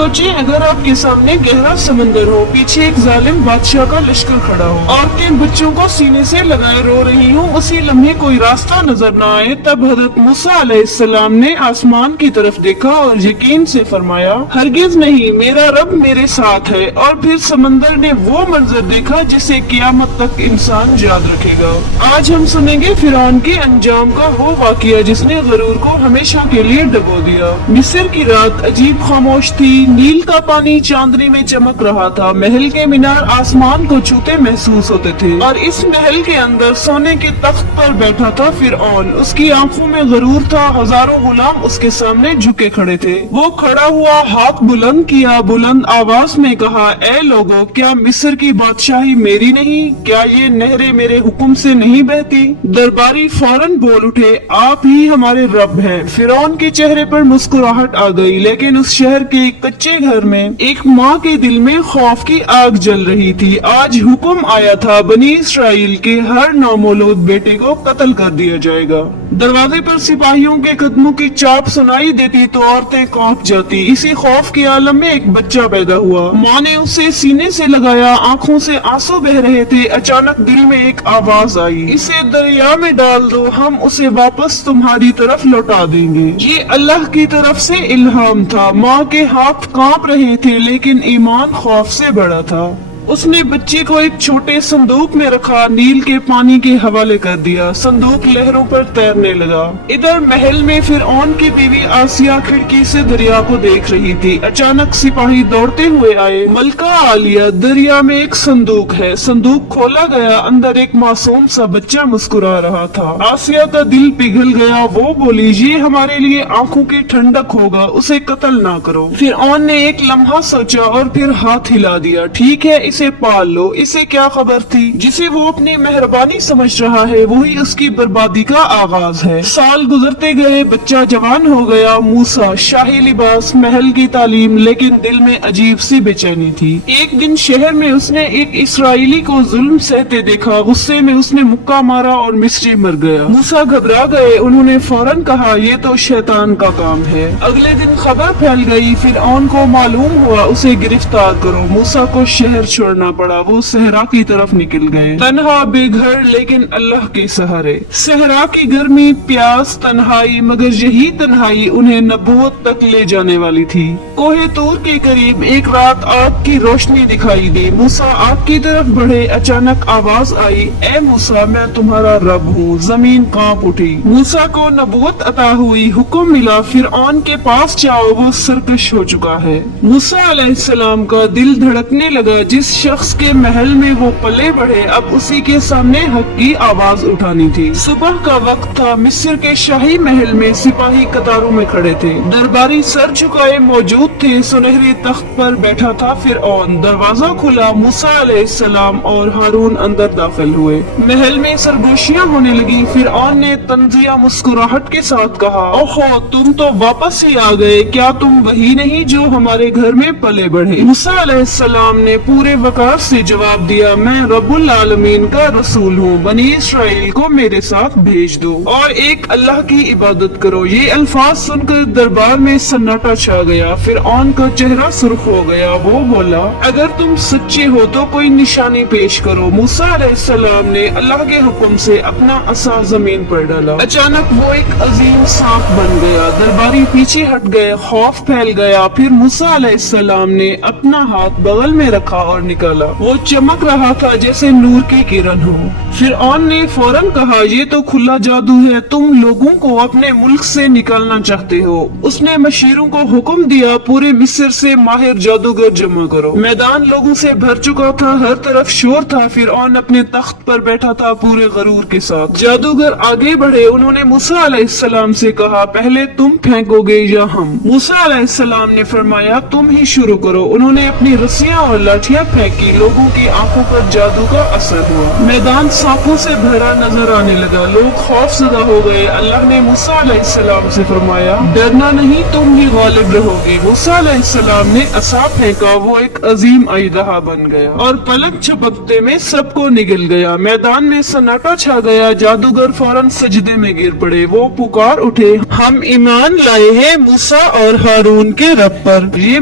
सोचिए अगर आपके सामने गहरा समंदर हो, पीछे एक जालिम बादशाह का लश्कर खड़ा हो, औरतें बच्चों को सीने से लगाए रो रही हूँ, उसी लम्हे कोई रास्ता नजर न आए। तब हजरत मूसा अलैहिस्सलाम ने आसमान की तरफ देखा और यकीन से फरमाया, हरगिज नहीं, मेरा रब मेरे साथ है। और फिर समंदर ने वो मंजर देखा जिसे क़यामत तक इंसान याद रखेगा। आज हम सुनेंगे फिरौन के अंजाम का वो वाक़या जिसने गरूर को हमेशा के लिए डुबो दिया। मिस्र की रात अजीब खामोश थी। नील का पानी चांदनी में चमक रहा था। महल के मीनार आसमान को छूते महसूस होते थे और इस महल के अंदर सोने के तख्त पर बैठा था फिरौन। उसकी आंखों में गरूर था। हजारों गुलाम उसके सामने झुके खड़े थे। वो खड़ा हुआ, हाथ बुलंद किया, बुलंद आवाज में कहा, ए लोगों, क्या मिस्र की बादशाही मेरी नहीं? क्या ये नहरें मेरे हुक्म से नहीं बहती? दरबारी फौरन बोल उठे, आप ही हमारे रब हैं। फिरौन के चेहरे पर मुस्कुराहट आ गई, लेकिन उस शहर के कच्चे घर में एक माँ के दिल में खौफ की आग जल रही थी। आज हुक्म आया था, बनी इसराइल के हर नौमौलूद बेटे को कत्ल कर दिया जाएगा। दरवाजे पर सिपाहियों के कदमों की चाप सुनाई देती तो औरतें कांप जाती। इसी खौफ के आलम में एक बच्चा पैदा हुआ। माँ ने उसे सीने से लगाया, आंखों से आंसू बह रहे थे। अचानक दिल में एक आवाज आई, इसे दरिया में डाल दो, हम उसे वापस तुम्हारी तरफ लौटा देंगे। ये अल्लाह की तरफ से इल्हाम था। माँ के हाथ कांप रहे थे, लेकिन ईमान खौफ से बड़ा था। उसने बच्चे को एक छोटे संदूक में रखा, नील के पानी के हवाले कर दिया। संदूक लहरों पर तैरने लगा। इधर महल में फिरौन की बीवी आसिया खिड़की से दरिया को देख रही थी। अचानक सिपाही दौड़ते हुए आए। मलका आलिया, दरिया में एक संदूक है। संदूक खोला गया, अंदर एक मासूम सा बच्चा मुस्कुरा रहा था। आसिया का दिल पिघल गया। वो बोली, ये हमारे लिए आंखों की ठंडक होगा, उसे कत्ल ना करो। फिरौन ने एक लम्हा सोचा और फिर हाथ हिला दिया, ठीक है, इसे पाल लो। इसे क्या खबर थी, जिसे वो अपनी मेहरबानी समझ रहा है वही उसकी बर्बादी का आगाज है। साल गुजरते गए, बच्चा जवान हो गया। मूसा, शाही लिबास, महल की तालीम, लेकिन दिल में अजीब सी बेचैनी थी। एक दिन शहर में उसने एक इसराइली को जुल्म सहते देखा। गुस्से में उसने मुक्का मारा और मिस्री मर गया। मूसा घबरा गए। उन्होंने फौरन कहा, ये तो शैतान का काम है। अगले दिन खबर फैल गई। फिरौन को मालूम हुआ, उसे गिरफ्तार करो। मूसा को शहर छोड़ना पड़ा। वो सहरा की तरफ निकल गए, तन्हा बेघर लेकिन अल्लाह के सहारे। सहरा की गर्मी, प्यास, तन्हाई, मगर यही तन्हाई उन्हें नबूवत तक ले जाने वाली थी। कोहे तूर के करीब एक रात आग की रोशनी दिखाई दी। मूसा आग की तरफ बढ़े। अचानक आवाज आई, ए मूसा, मैं तुम्हारा रब हूँ। जमीन कांप उठी। मूसा को नबूवत अता हुई। हुक्म मिला, फिरौन के पास जाओ, वो सरकश हो चुका है। मूसा अलैहिस्सलाम का दिल धड़कने लगा। जिस शख्स के महल में वो पले बढ़े, अब उसी के सामने हक की आवाज उठानी थी। सुबह का वक्त था। मिस्र के शाही महल में सिपाही कतारों में खड़े थे। दरबारी सर झुकाए मौजूद थे। सुनहरे तख्त पर बैठा था फिरौन। दरवाजा खुला। मूसा अलैहिस्सलाम और हारून अंदर दाखिल हुए। महल में सरगोशियां होने लगी। फिरौन ने तंजिया मुस्कुराहट के साथ कहा, ओहो, तुम तो वापस ही आ गए। क्या तुम वही नहीं जो हमारे घर में पले बढ़े? मूसा अलैहिस्सलाम ने पूरे वकार से जवाब दिया, मैं रब्बुल आलमीन का रसूल हूँ। बनी इसराइल को मेरे साथ भेज दो और एक अल्लाह की इबादत करो। ये अल्फाज सुनकर दरबार में सन्नाटा छा गया। फिरौन का चेहरा सुर्ख हो गया। वो बोला, अगर तुम सच्चे हो तो कोई निशानी पेश करो। मूसा अलैहिस्सलाम ने अल्लाह के हुक्म से अपना असा जमीन पर डाला। अचानक वो एक अजीम सांप बन गया। दरबारी पीछे हट गए। खौफ फैल गया। फिर मूसा अलैहिस्सलाम ने अपना हाथ बगल में रखा और निकाला। वो चमक रहा था जैसे नूर की किरण हो। फिरौन ने फौरन कहा, ये तो खुला जादू है। तुम लोगों को अपने मुल्क से निकालना चाहते हो। उसने मशीरों को हुक्म दिया, पूरे मिस्र से माहिर जादूगर जमा करो। मैदान लोगों से भर चुका था। हर तरफ शोर था। फिरौन अपने तख्त पर बैठा था पूरे गरूर के साथ। जादूगर आगे बढ़े। उन्होंने मूसा अलैहिस्सलाम से कहा, पहले तुम फेंकोगे या हम? मूसा अलैहिस्सलाम ने फरमाया, तुम ही शुरू करो। उन्होंने अपनी रस्सियां और लाठियां फेंकी। लोगों की आंखों पर जादू का असर हुआ। मैदान सांपों से भरा नजर आने लगा। लोग खौफजदा हो गए। अल्लाह ने मूसा अलैहिस्सलाम से फरमाया, डरना नहीं, तुम ही गालिब रहोगे। मूसा अलैहिस्सलाम ने असा फेंका। वो एक अजीम अजदहा बन गया और पलक झपकते में सबको निगल गया। मैदान में सन्नाटा छा गया। जादूगर फौरन सजदे में गिर पड़े। वो पुकार उठे, हम ईमान लाए हैं मूसा और हारून के रब पर। ये